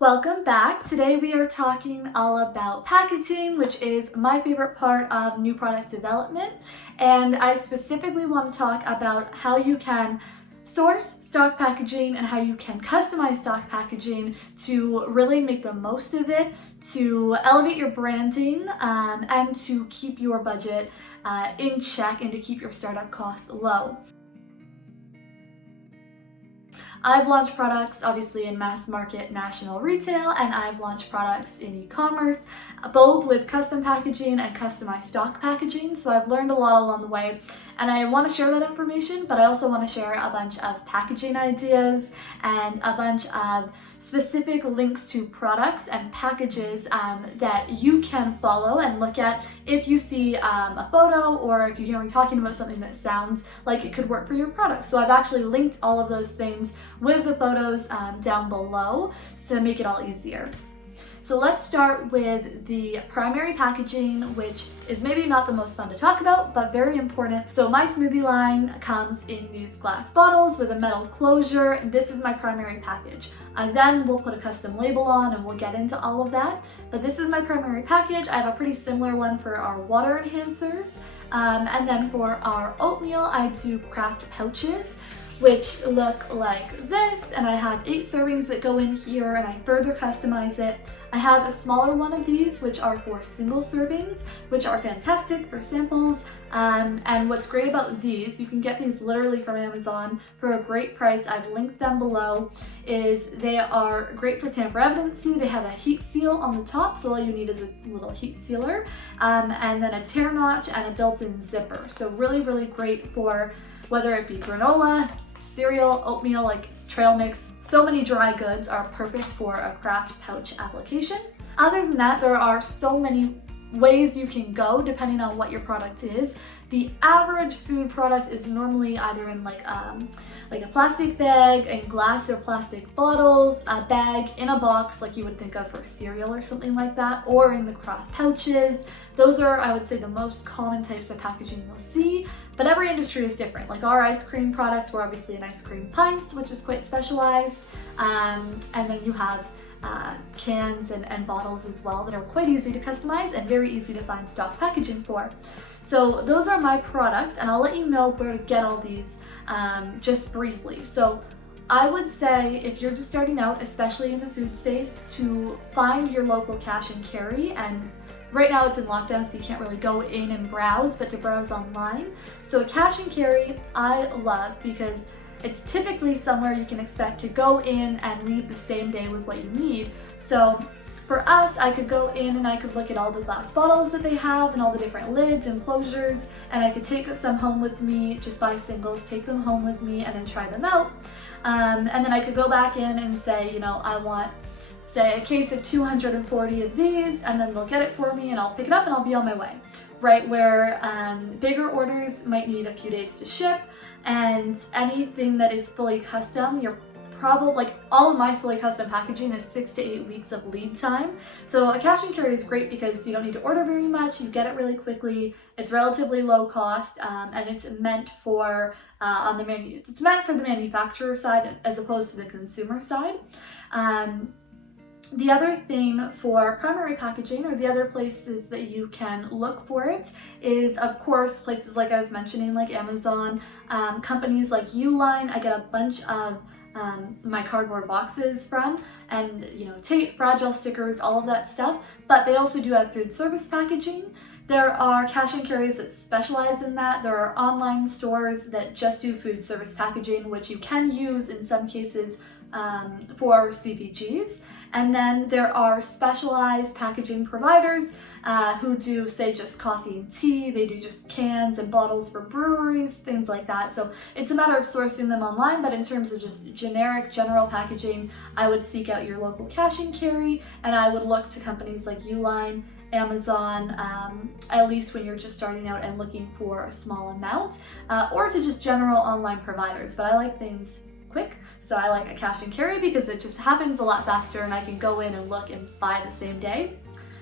Welcome back. Today we are talking all about packaging, which is my favorite part of new product development. And I specifically want to talk about how you can source stock packaging and how you can customize stock packaging to really make the most of it, to elevate your branding, and to keep your budget in check and to keep your startup costs low. I've launched products obviously in mass market national retail, and I've launched products in e-commerce, both with custom packaging and customized stock packaging. So I've learned a lot along the way, and I want to share that information, but I also want to share a bunch of packaging ideas and a bunch of specific links to products and packages that you can follow and look at if you see a photo or if you hear me talking about something that sounds like it could work for your product. So I've actually linked all of those things with the photos down below to make it all easier. So let's start with the primary packaging, which is maybe not the most fun to talk about, but very important. So my smoothie line comes in these glass bottles with a metal closure. This is my primary package. I then will put a custom label on and we'll get into all of that. But this is my primary package. I have a pretty similar one for our water enhancers. And then for our oatmeal, I do kraft pouches, which look like this, and I have 8 servings that go in here, and I further customize it. I have a smaller one of these, which are for single servings, which are fantastic for samples. And what's great about these, you can get these literally from Amazon for a great price. I've linked them below. Is they are great for tamper evidency. They have a heat seal on the top, so all you need is a little heat sealer, and then a tear notch and a built-in zipper. So really, really great for whether it be granola, cereal, oatmeal, like trail mix. So many dry goods are perfect for a kraft pouch application. Other than that, there are so many ways you can go depending on what your product is. The average food product is normally either in like a plastic bag, in glass or plastic bottles, a bag in a box like you would think of for cereal or something like that, or in the kraft pouches. Those are, I would say, the most common types of packaging you'll see, but every industry is different. Like our ice cream products, we're obviously in ice cream pints, which is quite specialized, and then you have cans and bottles as well that are quite easy to customize and very easy to find stock packaging for. So those are my products, and I'll let you know where to get all these just briefly. So I would say if you're just starting out, especially in the food space, to find your local cash and carry. And right now it's in lockdown, so you can't really go in and browse, but to browse online. So a cash and carry I love because it's typically somewhere you can expect to go in and leave the same day with what you need. So for us, I could go in and I could look at all the glass bottles that they have and all the different lids and closures, and I could take some home with me, just buy singles, take them home with me, and then try them out. And then I could go back in and say, you know, I want, say, a case of 240 of these, and then they'll get it for me and I'll pick it up and I'll be on my way. Right, where bigger orders might need a few days to ship, and anything that is fully custom, you're probably, like all of my fully custom packaging is 6 to 8 weeks of lead time. So a cash and carry is great because you don't need to order very much, you get it really quickly, it's relatively low cost, and it's meant for it's meant for the manufacturer side as opposed to the consumer side. The other thing for primary packaging, or the other places that you can look for it, is of course places like I was mentioning, like Amazon, companies like Uline. I get a bunch of my cardboard boxes from, and you know, tape, fragile stickers, all of that stuff. But they also do have food service packaging. There are cash and carries that specialize in that. There are online stores that just do food service packaging, which you can use in some cases for CPGs. And then there are specialized packaging providers who do, say, just coffee and tea. They do just cans and bottles for breweries, things like that. So it's a matter of sourcing them online, but in terms of just generic, general packaging, I would seek out your local cash and carry, and I would look to companies like Uline, Amazon, at least when you're just starting out and looking for a small amount, or to just general online providers. But I like things quick, so I like a cash and carry because it just happens a lot faster and I can go in and look and buy the same day.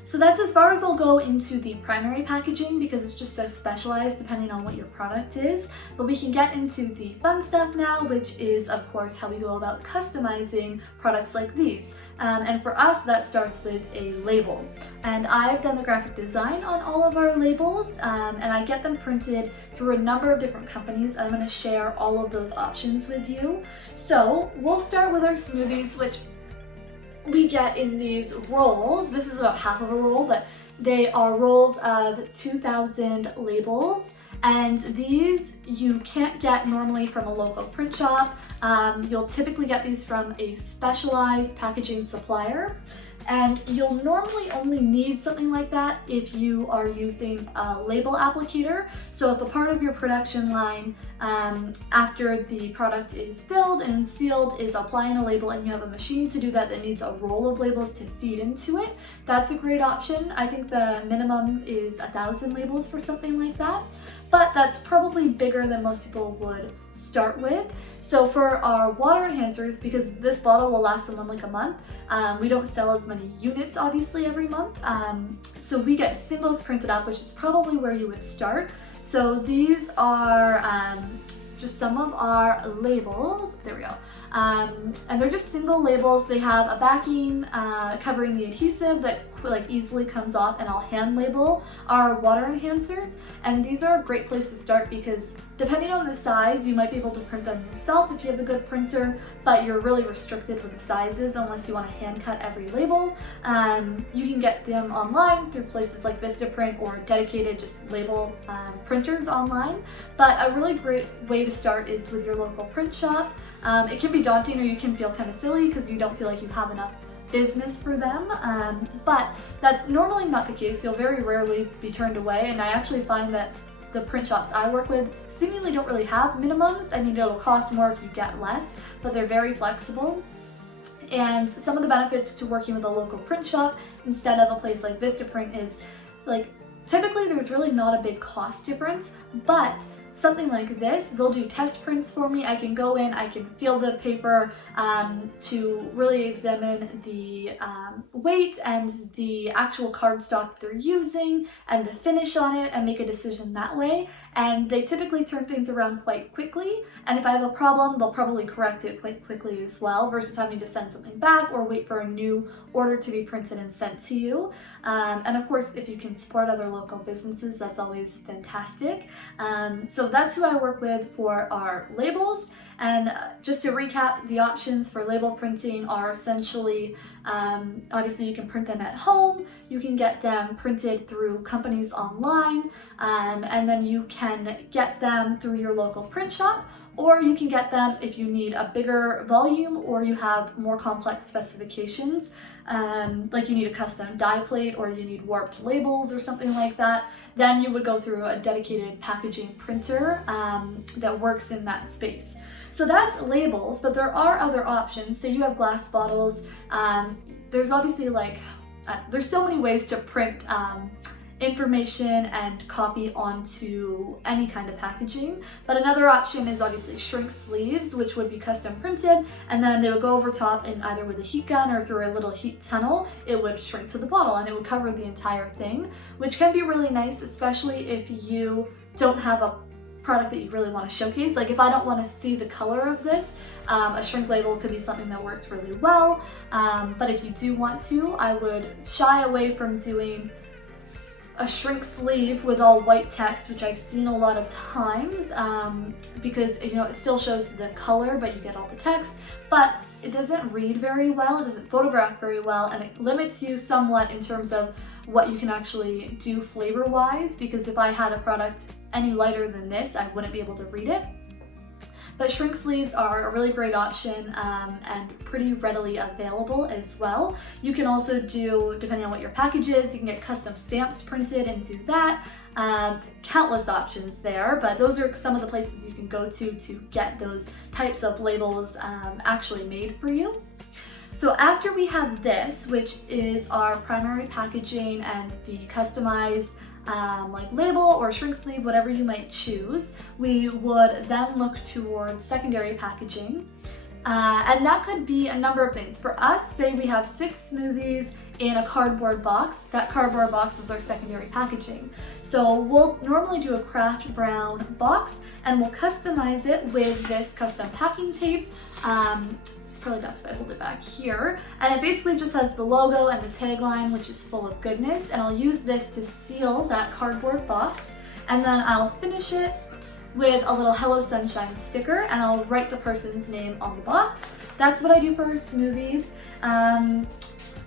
So that's as far as I'll go into the primary packaging because it's just so specialized depending on what your product is. But we can get into the fun stuff now, which is of course how we go about customizing products like these. And for us, that starts with a label. And I've done the graphic design on all of our labels, and I get them printed through a number of different companies. I'm going to share all of those options with you. So we'll start with our smoothies, which we get in these rolls. This is about half of a roll, but they are rolls of 2,000 labels. And these you can't get normally from a local print shop. You'll typically get these from a specialized packaging supplier. And you'll normally only need something like that if you are using a label applicator. So if a part of your production line, after the product is filled and sealed, is applying a label and you have a machine to do that that needs a roll of labels to feed into it, that's a great option. I think the minimum is 1,000 labels for something like that, but that's probably bigger than most people would start with. So for our water enhancers, because this bottle will last someone like a month, we don't sell as many units obviously every month, so we get singles printed up, which is probably where you would start. So these are just some of our labels. There we go. And they're just single labels. They have a backing covering the adhesive that easily comes off, and I'll hand label our water enhancers. And these are a great place to start because depending on the size, you might be able to print them yourself if you have a good printer, but you're really restricted with the sizes unless you want to hand cut every label. You can get them online through places like Vistaprint or dedicated just label printers online. But a really great way to start is with your local print shop. It can be daunting, or you can feel kind of silly because you don't feel like you have enough business for them, but that's normally not the case. You'll very rarely be turned away, and I actually find that the print shops I work with seemingly don't really have minimums. I mean, it'll cost more if you get less, but they're very flexible. And some of the benefits to working with a local print shop instead of a place like Vistaprint is, typically there's really not a big cost difference, but something like this, they'll do test prints for me. I can go in, I can feel the paper to really examine the weight and the actual cardstock they're using and the finish on it and make a decision that way. And they typically turn things around quite quickly. And if I have a problem, they'll probably correct it quite quickly as well, versus having to send something back or wait for a new order to be printed and sent to you. And of course, if you can support other local businesses, that's always fantastic. So that's who I work with for our labels. And just to recap, the options for label printing are essentially, obviously you can print them at home, you can get them printed through companies online, and then you can get them through your local print shop, or you can get them if you need a bigger volume or you have more complex specifications, like you need a custom die plate or you need warped labels or something like that. Then you would go through a dedicated packaging printer that works in that space. So that's labels, but there are other options. Say you have glass bottles. There's obviously there's so many ways to print information and copy onto any kind of packaging. But another option is obviously shrink sleeves, which would be custom printed, and then they would go over top, and either with a heat gun or through a little heat tunnel, it would shrink to the bottle and it would cover the entire thing, which can be really nice, especially if you don't have a product that you really want to showcase. Like if I don't want to see the color of this, a shrink label could be something that works really well. But if you do want to, I would shy away from doing a shrink sleeve with all white text, which I've seen a lot of times, because it still shows the color, but you get all the text, but it doesn't read very well, it doesn't photograph very well, and it limits you somewhat in terms of what you can actually do flavor-wise, because if I had a product any lighter than this, I wouldn't be able to read it. But shrink sleeves are a really great option and pretty readily available as well. You can also do, depending on what your package is, you can get custom stamps printed and do that. Countless options there, but those are some of the places you can go to get those types of labels actually made for you. So after we have this, which is our primary packaging and the customized label or shrink sleeve, whatever you might choose, we would then look towards secondary packaging. And that could be a number of things. For us, say we have 6 smoothies in a cardboard box. That cardboard box is our secondary packaging. So we'll normally do a craft brown box and we'll customize it with this custom packing tape. It's probably best if I hold it back here. And it basically just has the logo and the tagline, which is full of goodness. And I'll use this to seal that cardboard box. And then I'll finish it with a little Hello Sunshine sticker, and I'll write the person's name on the box. That's what I do for our smoothies.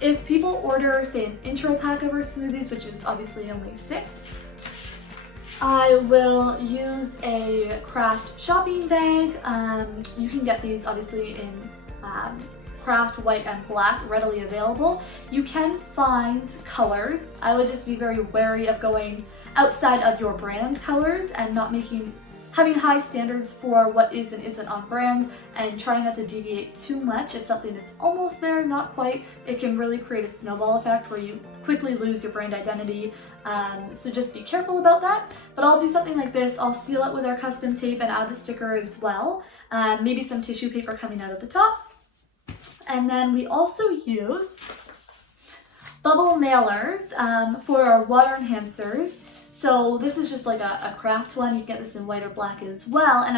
If people order, say, an intro pack of our smoothies, which is obviously only 6, I will use a craft shopping bag. You can get these obviously in craft white and black, readily available. You can find colors. I would just be very wary of going outside of your brand colors and not having high standards for what is and isn't on brand, and trying not to deviate too much. If something is almost there, not quite, it can really create a snowball effect where you quickly lose your brand identity. So just be careful about that. But I'll do something like this. I'll seal it with our custom tape and add the sticker as well. Maybe some tissue paper coming out of the top. And then we also use bubble mailers for our water enhancers. So this is just like a craft one. You can get this in white or black as well. And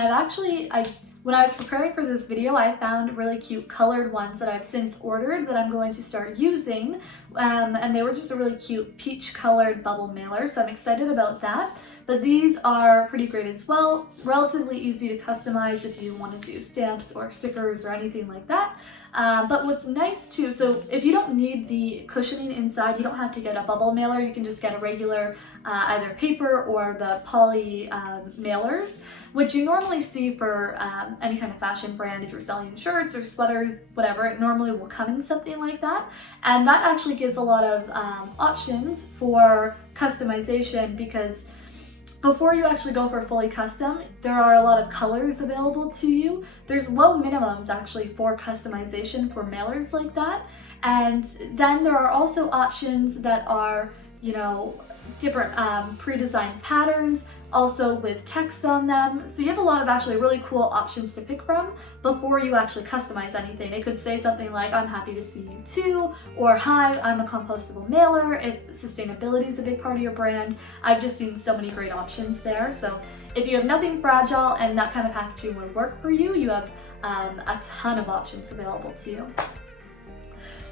when I was preparing for this video, I found really cute colored ones that I've since ordered that I'm going to start using. And they were just a really cute peach colored bubble mailer. So I'm excited about that. But these are pretty great as well. Relatively easy to customize if you want to do stamps or stickers or anything like that. But what's nice too, so if you don't need the cushioning inside, you don't have to get a bubble mailer. You can just get a regular either paper or the poly mailers, which you normally see for any kind of fashion brand. If you're selling shirts or sweaters, whatever, it normally will come in something like that. And that actually gives a lot of options for customization, because before you actually go for fully custom, there are a lot of colors available to you. There's low minimums actually for customization for mailers like that. And then there are also options that are, different pre-designed patterns, also with text on them. So you have a lot of actually really cool options to pick from before you actually customize anything. It could say something like, I'm happy to see you too, or hi, I'm a compostable mailer, if sustainability is a big part of your brand. I've just seen so many great options there. So if you have nothing fragile and that kind of packaging would work for you, you have a ton of options available to you.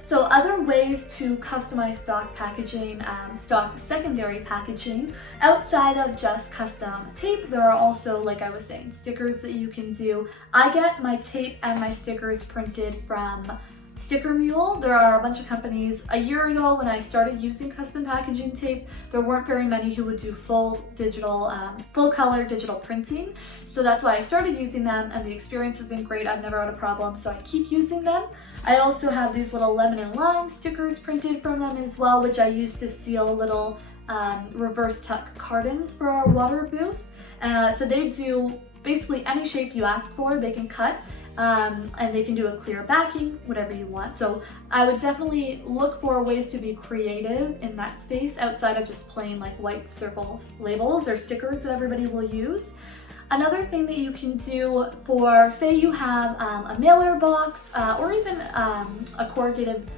So other ways to customize stock packaging, stock secondary packaging, outside of just custom tape, there are also, like I was saying, stickers that you can do. I get my tape and my stickers printed from Sticker Mule. There are a bunch of companies. A year ago when I started using custom packaging tape, there weren't very many who would do full color digital printing. So that's why I started using them, and the experience has been great. I've never had a problem, so I keep using them. I also have these little lemon and lime stickers printed from them as well, which I use to seal little reverse tuck cartons for our water boost. So they do basically any shape you ask for, they can cut. And they can do a clear backing, whatever you want. So I would definitely look for ways to be creative in that space outside of just plain like white circle labels or stickers that everybody will use. Another thing that you can do for, say you have a mailer box or even a corrugated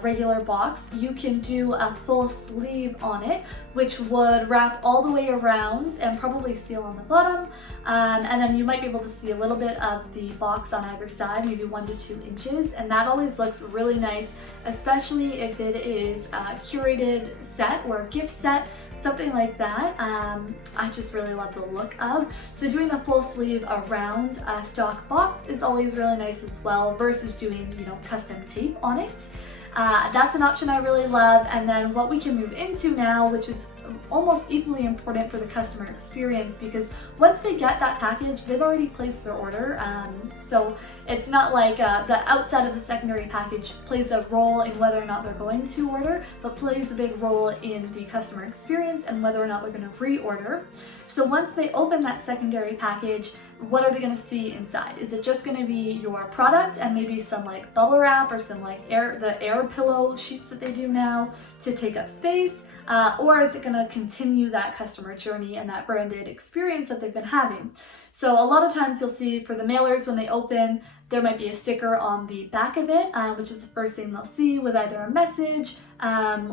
regular box, you can do a full sleeve on it, which would wrap all the way around and probably seal on the bottom. And then you might be able to see a little bit of the box on either side, maybe 1 to 2 inches. And that always looks really nice, especially if it is a curated set or a gift set, something like that. I just really love the look of. So doing a full sleeve around a stock box is always really nice as well, versus doing, custom tape on it. That's an option I really love. And then what we can move into now, which is almost equally important for the customer experience, because once they get that package, they've already placed their order. So it's not like the outside of the secondary package plays a role in whether or not they're going to order, but plays a big role in the customer experience and whether or not they're going to reorder. So once they open that secondary package, what are they going to see inside? Is it just going to be your product and maybe some like bubble wrap or some like the air pillow sheets that they do now to take up space? or is it going to continue that customer journey and that branded experience that they've been having? So a lot of times you'll see for the mailers when they open, there might be a sticker on the back of it, which is the first thing they'll see with either a message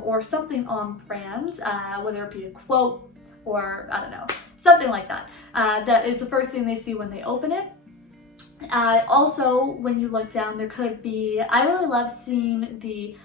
or something on brand, whether it be a quote or I don't know, something like that. That is the first thing they see when they open it. Also, when you look down, there could be, I really love seeing the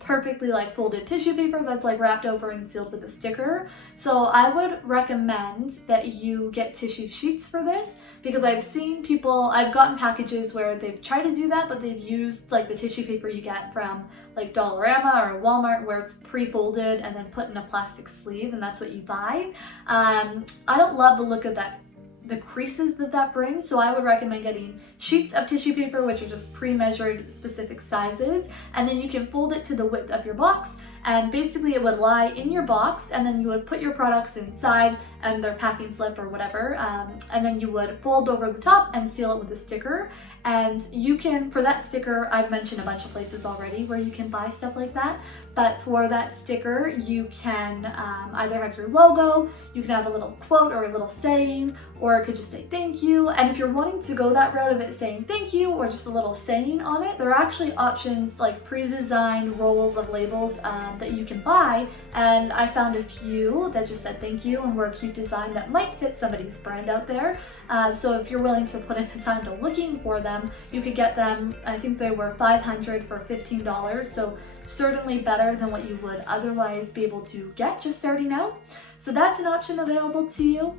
perfectly like folded tissue paper that's like wrapped over and sealed with a sticker. So I would recommend that you get tissue sheets for this, because I've seen people, I've gotten packages where they've tried to do that, but they've used like the tissue paper you get from like Dollarama or Walmart, where it's pre-folded and then put in a plastic sleeve, and that's what you buy. I don't love the look of that, the creases that brings, so I would recommend getting sheets of tissue paper, which are just pre-measured specific sizes, and then you can fold it to the width of your box, and basically it would lie in your box, and then you would put your products inside and their packing slip or whatever, and then you would fold over the top and seal it with a sticker. And you can, for that sticker, I've mentioned a bunch of places already where you can buy stuff like that, but for that sticker you can either have your logo, you can have a little quote or a little saying, or it could just say thank you. And if you're wanting to go that route of it saying thank you or just a little saying on it, there are actually options like pre-designed rolls of labels that you can buy, and I found a few that just said thank you and were a cute design that might fit somebody's brand out there. So if you're willing to put in the time to looking for them, you could get them, I think they were $500 for $15, so certainly better than what you would otherwise be able to get just starting out. So that's an option available to you.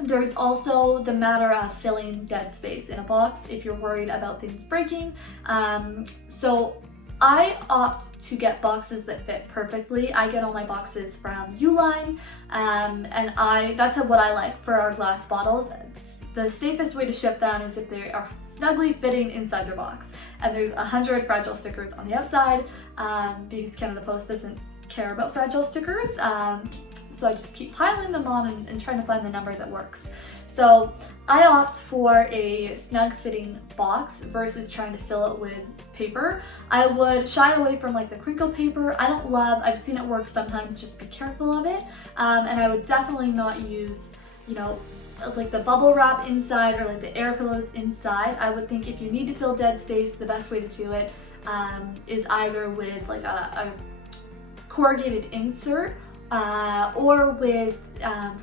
There's also the matter of filling dead space in a box if you're worried about things breaking. So I opt to get boxes that fit perfectly. I get all my boxes from Uline, and that's what I like for our glass bottles. The safest way to ship them is if they are snugly fitting inside their box. And there's 100 fragile stickers on the outside, because Canada Post doesn't care about fragile stickers. So I just keep piling them on and trying to find the number that works. So I opt for a snug fitting box versus trying to fill it with paper. I would shy away from like the crinkle paper. I don't love, I've seen it work sometimes, just be careful of it. And I would definitely not use, you know, like the bubble wrap inside or like the air pillows inside. I would think if you need to fill dead space, the best way to do it is either with like a corrugated insert or with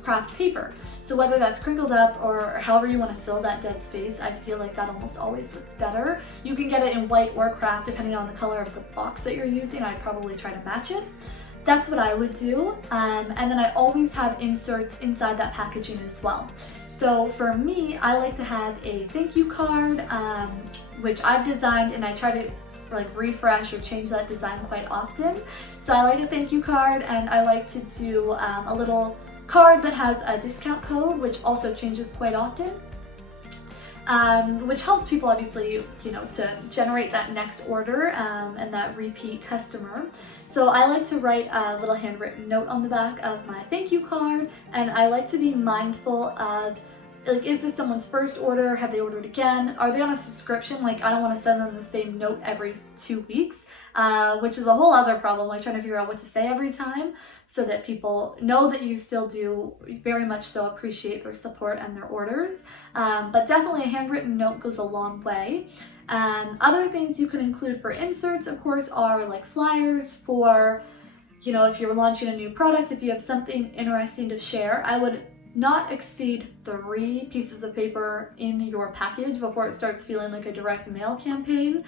kraft paper. So whether that's crinkled up or however you want to fill that dead space, I feel like that almost always looks better. You can get it in white or kraft depending on the color of the box that you're using. I'd probably try to match it. That's what I would do, and then I always have inserts inside that packaging as well. So for me, I like to have a thank you card, which I've designed, and I try to like refresh or change that design quite often. So I like a thank you card, and I like to do a little card that has a discount code, which also changes quite often. Which helps people obviously, you know, to generate that next order and that repeat customer. So I like to write a little handwritten note on the back of my thank you card, and I like to be mindful of, like, is this someone's first order? Have they ordered again? Are they on a subscription? Like, I don't want to send them the same note every 2 weeks, which is a whole other problem, like trying to figure out what to say every time so that people know that you still do very much so appreciate their support and their orders. But definitely a handwritten note goes a long way. Other things you can include for inserts, of course, are like flyers for, you know, if you're launching a new product, if you have something interesting to share. I would not exceed 3 pieces of paper in your package before it starts feeling like a direct mail campaign.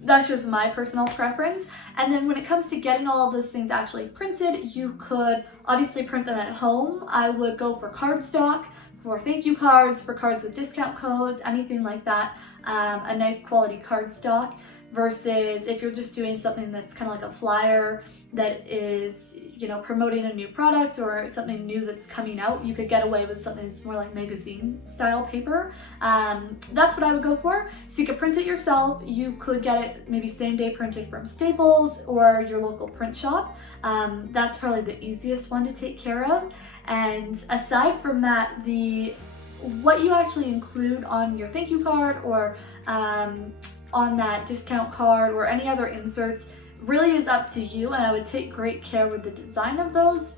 That's just my personal preference. And then when it comes to getting all of those things actually printed, you could obviously print them at home. I would go for cardstock, for thank you cards, for cards with discount codes, anything like that, a nice quality cardstock, versus if you're just doing something that's kind of like a flyer that is, you know, promoting a new product or something new that's coming out, you could get away with something that's more like magazine style paper. That's what I would go for. So you could print it yourself. You could get it maybe same day printed from Staples or your local print shop. That's probably the easiest one to take care of. And aside from that, what you actually include on your thank you card or on that discount card or any other inserts really is up to you, and I would take great care with the design of those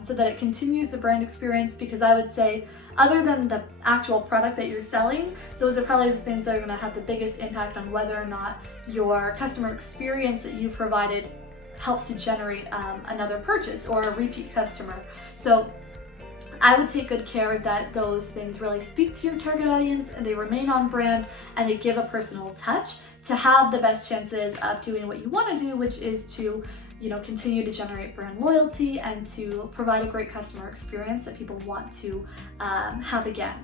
so that it continues the brand experience, because I would say other than the actual product that you're selling, those are probably the things that are going to have the biggest impact on whether or not your customer experience that you provided helps to generate another purchase or a repeat customer. So I would take good care that those things really speak to your target audience and they remain on brand and they give a personal touch to have the best chances of doing what you want to do, which is to, you know, continue to generate brand loyalty and to provide a great customer experience that people want to have again.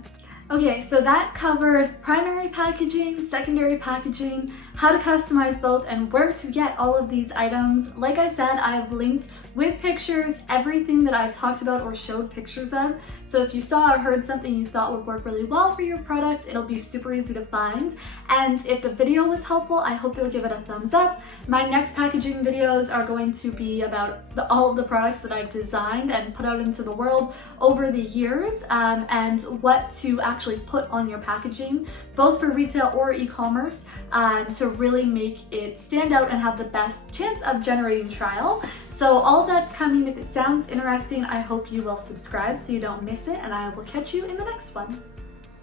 Okay, so that covered primary packaging, secondary packaging, how to customize both, and where to get all of these items. Like I said, I've linked with pictures everything that I've talked about or showed pictures of. So if you saw or heard something you thought would work really well for your product, it'll be super easy to find. And if the video was helpful, I hope you'll give it a thumbs up. My next packaging videos are going to be about all of the products that I've designed and put out into the world over the years, and what to actually put on your packaging, both for retail or e-commerce, to really make it stand out and have the best chance of generating trial. So all that's coming. If it sounds interesting, I hope you will subscribe so you don't miss it, and I will catch you in the next one.